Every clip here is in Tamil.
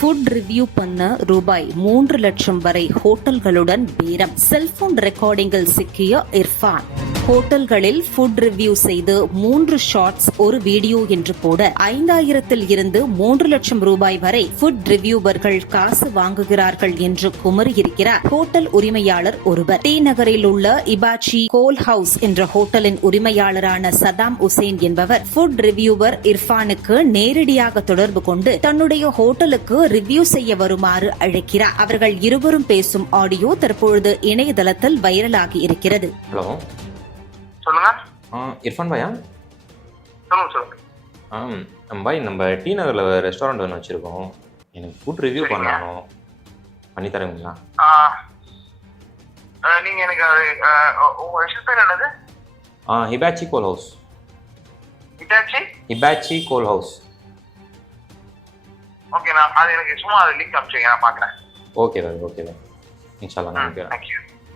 ஃபுட் ரிவ்யூ பண்ண ரூபாய் மூன்று லட்சம் வரை ஹோட்டல்களுடன் பேரம். செல்போன் ரெக்கார்டிங்கில் சிக்கிய இர்ஃபான். ஹோட்டல்களில் ஃபுட் ரிவ்யூ செய்து மூன்று ஷார்ட்ஸ் ஒரு வீடியோ என்று போட ஐந்தாயிரத்தில் இருந்து மூன்று லட்சம் ரூபாய் வரை ஃபுட் ரிவ்யூவர்கள் காசு வாங்குகிறார்கள் என்று குமரியிருக்கிறார் ஹோட்டல் உரிமையாளர் ஒருவர். டி நகரில் உள்ள இபாச்சி கோல் ஹவுஸ் என்ற ஹோட்டலின் உரிமையாளரான சதாம் உசேன் என்பவர் ஃபுட் ரிவ்யூவர் இர்ஃபானுக்கு நேரடியாக தொடர்பு கொண்டு தன்னுடைய ஹோட்டலுக்கு ரிவ்யூ செய்ய வருமாறு அழைக்கிறார். அவர்கள் இருவரும் பேசும் ஆடியோ தற்பொழுது இணையதளத்தில் வைரலாகி இருக்கிறது. ஹலோ. சொல்லுங்க. இர்ஃபான் பாயா? சொல்லுங்க சொல்லுங்க. ஆ பாய் நம்ம டி நகரில் ரெஸ்டாரண்ட் ஒன்று வச்சுருக்கோம். எனக்கு ஃபுட் ரிவ்யூ பண்ணணும். பண்ணி தருவீங்களா ஆ, ஆ, நீங்க எனக்கு அது ஆ, உங்க ரெசிபி பேர் என்னது? ஆ ஹிபாச்சி கோல் ஹவுஸ் இட்டாச்சி ஹிபாச்சி கோல் ஹவுஸ் ஓகே நான் அது எனக்கு சும்மா அது லிங்க் அனுப்பிச்சிங்க நான் பார்க்குறேன் ஓகே பாய் ஓகே பாய் இன்ஷால்லா நான் அனுப்பிடுறேன்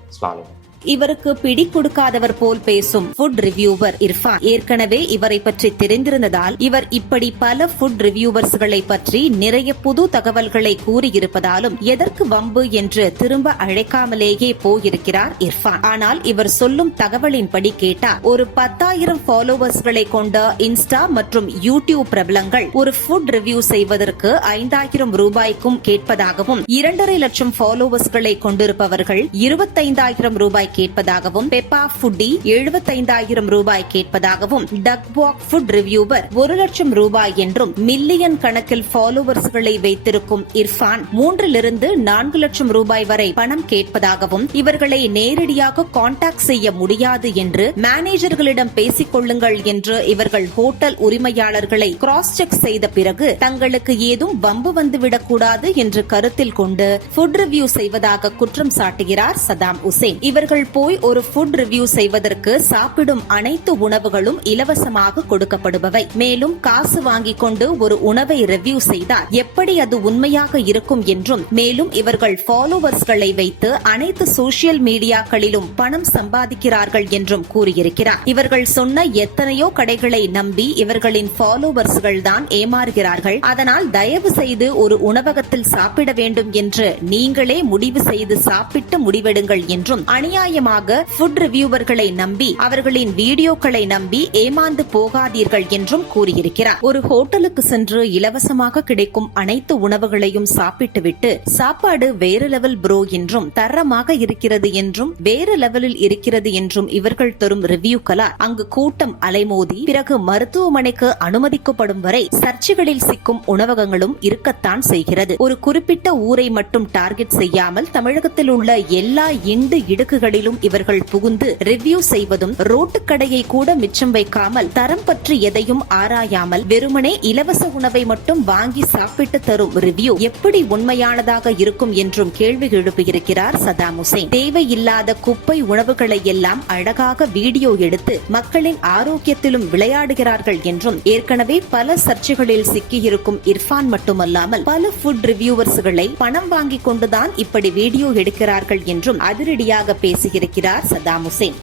அஸ்லாம் வலைக்கம் இவருக்கு பிடி கொடுக்காதவர் போல் பேசும் ஃபுட் ரிவ்யூவர் இர்ஃபான். ஏற்கனவே இவரை பற்றி தெரிந்திருந்ததால் இவர் இப்படி பல ஃபுட் ரிவ்யூவர்ஸ்களை பற்றி நிறைய புது தகவல்களை கூறியிருப்பதாலும் எதற்கு வம்பு என்று திரும்ப அழைக்காமலேயே போயிருக்கிறார் இர்ஃபான். ஆனால் இவர் சொல்லும் தகவலின்படி கேட்டா ஒரு பத்தாயிரம் ஃபாலோவர்ஸ்களை கொண்ட இன்ஸ்டா மற்றும் யூடியூப் பிரபலங்கள் ஒரு ஃபுட் ரிவ்யூ செய்வதற்கு ஐந்தாயிரம் ரூபாய்க்கும் கேட்பதாகவும் இரண்டரை லட்சம் ஃபாலோவர்ஸ்களை கொண்டிருப்பவர்கள் இருபத்தைந்தாயிரம் ரூபாய் கேட்பதாகவும் பெப்பா ஃபுட்டி எழுபத்தைந்தாயிரம் ரூபாய் கேட்பதாகவும் டக் வாக் ஃபுட் ரிவ்யூவர் ஒரு லட்சம் ரூபாய் என்றும் மில்லியன் கணக்கில் ஃபாலோவர்ஸ்களை வைத்திருக்கும் இர்ஃபான் மூன்றிலிருந்து நான்கு லட்சம் ரூபாய் வரை பணம் கேட்பதாகவும் இவர்களை நேரடியாக காண்டாக்ட் செய்ய முடியாது என்று மேனேஜர்களிடம் பேசிக் கொள்ளுங்கள் என்று இவர்கள் ஹோட்டல் உரிமையாளர்களை கிராஸ் செக் செய்த பிறகு தங்களுக்கு ஏதும் வம்பு வந்துவிடக்கூடாது என்று கருத்தில் கொண்டு ஃபுட் ரிவ்யூ செய்வதாக குற்றம் சாட்டுகிறார் சதாம் உசேன் இவர்கள் நீங்கள் போய் ஒரு ஃபுட் ரிவ்யூ செய்வதற்கு சாப்பிடும் அனைத்து உணவுகளும் இலவசமாக கொடுக்கப்படுபவை. மேலும் காசு வாங்கிக் கொண்டு ஒரு உணவை ரிவ்யூ செய்தால் எப்படி அது உண்மையாக இருக்கும் என்றும் மேலும் இவர்கள் ஃபாலோவர்ஸ்களை வைத்து அனைத்து சோசியல் மீடியாக்களிலும் பணம் சம்பாதிக்கிறார்கள் என்றும் கூறியிருக்கிறார். இவர்கள் சொன்ன எத்தனையோ கடைகளை நம்பி இவர்களின் ஃபாலோவர்ஸ்கள் தான் ஏமாறுகிறார்கள். அதனால் தயவு செய்து ஒரு உணவகத்தில் சாப்பிட வேண்டும் என்று நீங்களே முடிவு செய்து சாப்பிட்டு முடிவெடுங்கள் என்றும் அநியாய அநியாயமாக ஃபுட் ரிவ்யூவர்களை நம்பி அவர்களின் வீடியோக்களை நம்பி ஏமாந்து போகாதீர்கள் என்றும் கூறியிருக்கிறார். ஒரு ஹோட்டலுக்கு சென்று இலவசமாக கிடைக்கும் அனைத்து உணவுகளையும் சாப்பிட்டுவிட்டு சாப்பாடு வேறு லெவல் ப்ரோ என்றும் தரமாக இருக்கிறது என்றும் வேறு லெவலில் இருக்கிறது என்றும் இவர்கள் தரும் ரிவ்யூக்களால் அங்கு கூட்டம் அலைமோதி பிறகு மருத்துவமனைக்கு அனுமதிக்கப்படும் வரை சர்ச்சைகளில் சிக்கும் உணவகங்களும் இருக்கத்தான் செய்கிறது. ஒரு குறிப்பிட்ட ஊரை மட்டும் டார்கெட் செய்யாமல் தமிழகத்தில் உள்ள எல்லா இண்டு இடுக்குகளில் இடுக்குகளிலும் இவர்கள் புகுந்து ரிவ்யூ செய்வதும் ரோட்டுக் கடையை கூட மிச்சம் வைக்காமல் தரம் பற்றி எதையும் ஆராயாமல் வெறுமனே இலவச உணவை மட்டும் வாங்கி சாப்பிட்டு தரும் ரிவ்யூ எப்படி உண்மையானதாக இருக்கும் என்றும் கேள்வி எழுப்பியிருக்கிறார் சதாம் ஹுசேன். தேவையில்லாத குப்பை உணவுகளை எல்லாம் அழகாக வீடியோ எடுத்து மக்களின் ஆரோக்கியத்திலும் விளையாடுகிறார்கள் என்றும் ஏற்கனவே பல சர்ச்சைகளில் சிக்கியிருக்கும் இர்ஃபான் மட்டுமல்லாமல் பல ஃபுட் ரிவ்யூவர்ஸ்களை பணம் வாங்கிக் கொண்டுதான் இப்படி வீடியோ எடுக்கிறார்கள் என்றும் அதிரடியாக பேசி பேசியிருக்கிறார் சதாம் ஹுசேன்